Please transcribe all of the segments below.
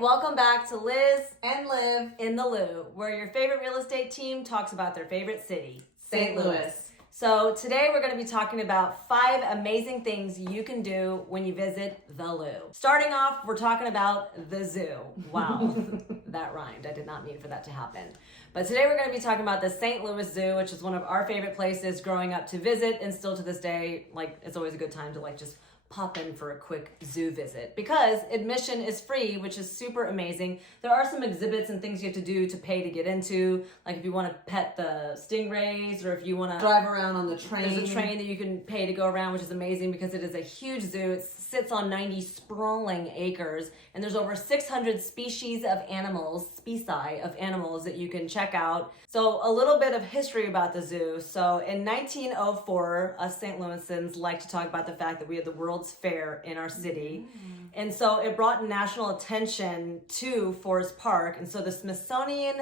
welcome back to Liz and Liv in the Lou, where your favorite real estate team talks about their favorite city, St. Louis. So today we're going to be talking about 5 amazing things you can do when you visit the Lou. Starting off, we're talking about the zoo. Wow, that rhymed. I did not mean for that to happen. But today we're going to be talking about the St. Louis Zoo, which is one of our favorite places growing up to visit, and still to this day, like, it's always a good time to just pop in for a quick zoo visit because admission is free, which is super amazing. There are some exhibits and things you have to do to pay to get into, like if you want to pet the stingrays or if you want to drive around on the train. There's a train that you can pay to go around, which is amazing because it is a huge zoo. It sits on 90 sprawling acres, and there's over 600 species of animals that you can check out. So a little bit of history about the zoo. So in 1904, us St. Louisans like to talk about the fact that we had the World's Fair in our city. And so it brought national attention to Forest Park. And so the Smithsonian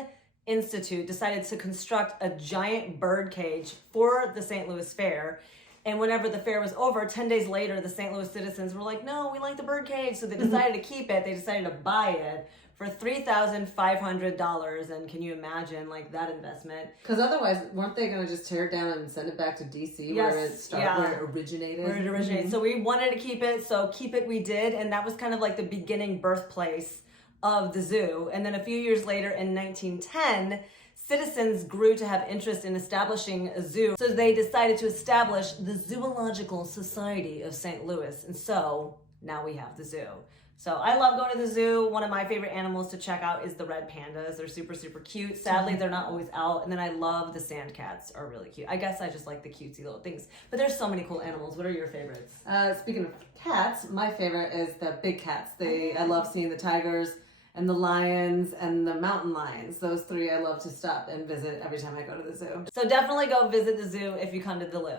Institute decided to construct a giant bird cage for the St. Louis Fair. And whenever the fair was over, 10 days later, the St. Louis citizens were like, no, we like the bird cage. So they decided to keep it. They decided to buy it for $3,500. And can you imagine that investment? Because otherwise, weren't they going to just tear it down and send it back to DC where it originated? So we wanted to keep it. So keep it we did. And that was kind of like the beginning birthplace of the zoo. And then a few years later in 1910, citizens grew to have interest in establishing a zoo. So they decided to establish the Zoological Society of St. Louis. And so now we have the zoo. So I love going to the zoo. One of my favorite animals to check out is the red pandas. They're super, super cute. Sadly, they're not always out. And then I love the sand cats, are really cute. I guess I just like the cutesy little things. But there's so many cool animals. What are your favorites? Speaking of cats, my favorite is the big cats. I love seeing the tigers and the lions and the mountain lions. Those 3 I love to stop and visit every time I go to the zoo. So definitely go visit the zoo if you come to the Lou.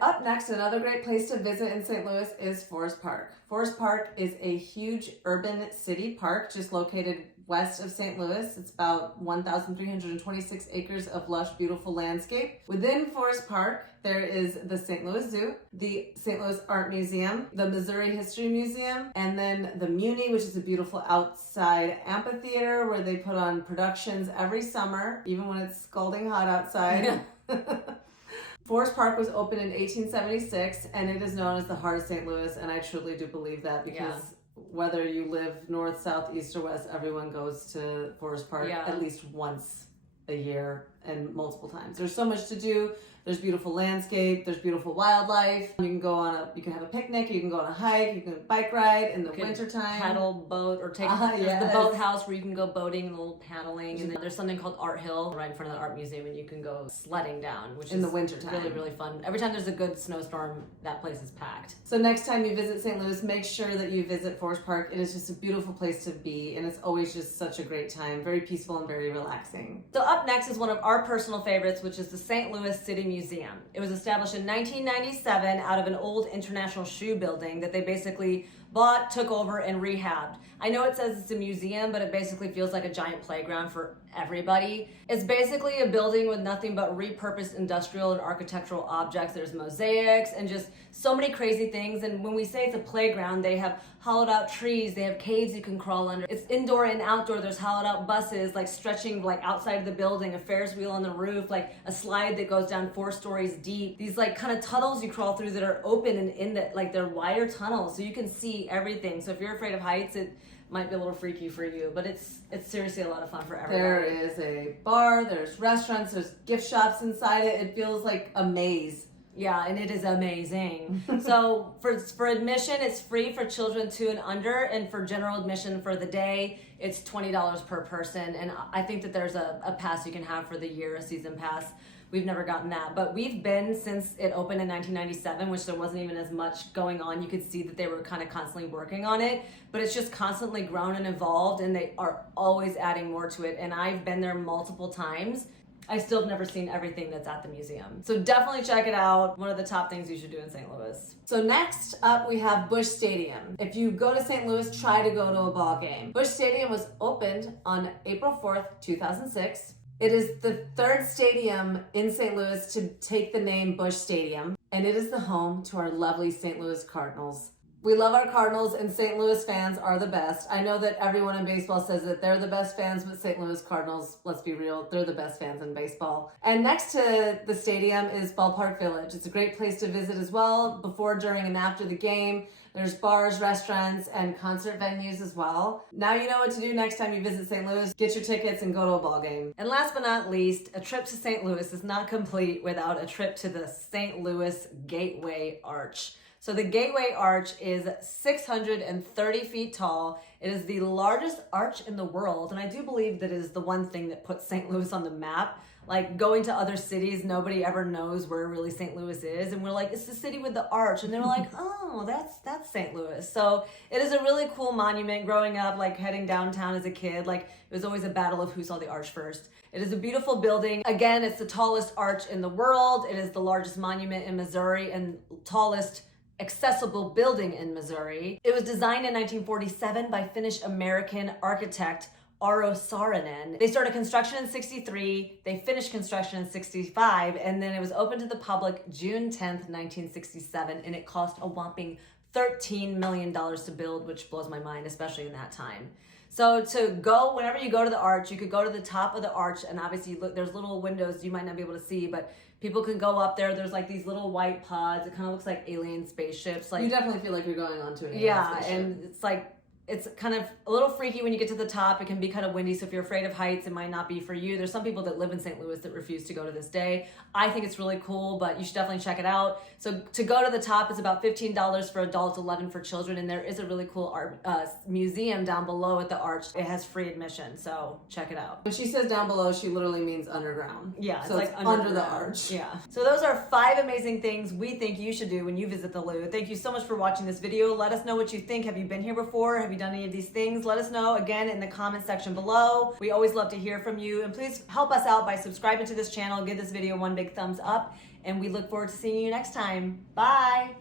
Up next, another great place to visit in St. Louis is Forest Park. Forest Park is a huge urban city park just located west of St. Louis. It's about 1,326 acres of lush, beautiful landscape. Within Forest Park, there is the St. Louis Zoo, the St. Louis Art Museum, the Missouri History Museum, and then the Muni, which is a beautiful outside amphitheater where they put on productions every summer, even when it's scalding hot outside. Forest Park was opened in 1876, and it is known as the heart of St. Louis, and I truly do believe that because whether you live north, south, east, or west, everyone goes to Forest Park at least once a year and multiple times. There's so much to do. There's beautiful landscape. There's beautiful wildlife. You can have a picnic. You can go on a hike. You can bike ride in the wintertime. Paddle boat or take the boathouse where you can go boating and a little paddling. And then there's something called Art Hill right in front of the art museum, and you can go sledding down, which in is the wintertime. Really, really fun. Every time there's a good snowstorm, that place is packed. So next time you visit St. Louis, make sure that you visit Forest Park. It is just a beautiful place to be, and it's always just such a great time. Very peaceful and very relaxing. So up next is one of our personal favorites, which is the St. Louis City Museum. It was established in 1997 out of an old International Shoe building that they basically bought, took over, and rehabbed. I know it says it's a museum, but it basically feels like a giant playground for everybody. It's basically a building with nothing but repurposed industrial and architectural objects. There's mosaics and just so many crazy things. And when we say it's a playground, they have hollowed out trees, they have caves you can crawl under. It's indoor and outdoor. There's hollowed out buses stretching outside of the building, a Ferris wheel on the roof, a slide that goes down 4 stories deep. These kind of tunnels you crawl through that are open and in the they're wider tunnels, so you can see everything. So if you're afraid of heights, it might be a little freaky for you, but it's seriously a lot of fun for everybody. There is a bar, there's restaurants, there's gift shops inside it. It feels like a maze. Yeah, and it is amazing. So for admission, it's free for children 2 and under, and for general admission for the day, it's $20 per person. And I think that there's a pass you can have for the year, a season pass. We've never gotten that, but we've been since it opened in 1997, which there wasn't even as much going on. You could see that they were kind of constantly working on it, but it's just constantly grown and evolved, and they are always adding more to it. And I've been there multiple times. I still have never seen everything that's at the museum. So definitely check it out. One of the top things you should do in St. Louis. So next up we have Busch Stadium. If you go to St. Louis, try to go to a ball game. Busch Stadium was opened on April 4th, 2006. It is the 3rd stadium in St. Louis to take the name Busch Stadium, and it is the home to our lovely St. Louis Cardinals. We love our Cardinals, and St. Louis fans are the best. I know that everyone in baseball says that they're the best fans, but St. Louis Cardinals, let's be real, they're the best fans in baseball. And next to the stadium is Ballpark Village. It's a great place to visit as well, before, during, and after the game. There's bars, restaurants, and concert venues as well. Now you know what to do next time you visit St. Louis. Get your tickets and go to a ball game. And last but not least, a trip to St. Louis is not complete without a trip to the St. Louis Gateway Arch. So the Gateway Arch is 630 feet tall. It is the largest arch in the world, and I do believe that it is the one thing that puts St. Louis on the map. Like, going to other cities, nobody ever knows where really St. Louis is, and we're like, it's the city with the arch, and they're like, oh, that's St. Louis. So it is a really cool monument. Growing up, like heading downtown as a kid, like it was always a battle of who saw the arch first. It is a beautiful building. Again, it's the tallest arch in the world. It is the largest monument in Missouri and tallest accessible building in Missouri. It was designed in 1947 by Finnish-American architect Aro Saarinen. They started construction in 63, they finished construction in 65, and then it was open to the public June 10th, 1967, and it cost a whopping $13 million to build, which blows my mind, especially in that time. So to go, whenever you go to the arch, you could go to the top of the arch, and obviously look, there's little windows you might not be able to see, but people can go up there. There's like these little white pods. It kind of looks like alien spaceships. Like, you definitely feel like you're going onto an yeah, alien spaceship. and it's like, it's kind of a little freaky when you get to the top. It can be kind of windy, so if you're afraid of heights, it might not be for you. There's some people that live in St. Louis that refuse to go to this day. I think it's really cool, but you should definitely check it out. So to go to the top, it's about $15 for adults, $11 for children, and there is a really cool art museum down below at the arch. It has free admission, so check it out. When she says down below, she literally means underground. Yeah, so it's like under the arch. Yeah. So those are 5 amazing things we think you should do when you visit the Lou. Thank you so much for watching this video. Let us know what you think. Have you been here before? Have you done any of these things? Let us know again in the comment section below. We always love to hear from you, and please help us out by subscribing to this channel. Give this video one big thumbs up, and we look forward to seeing you next time. Bye.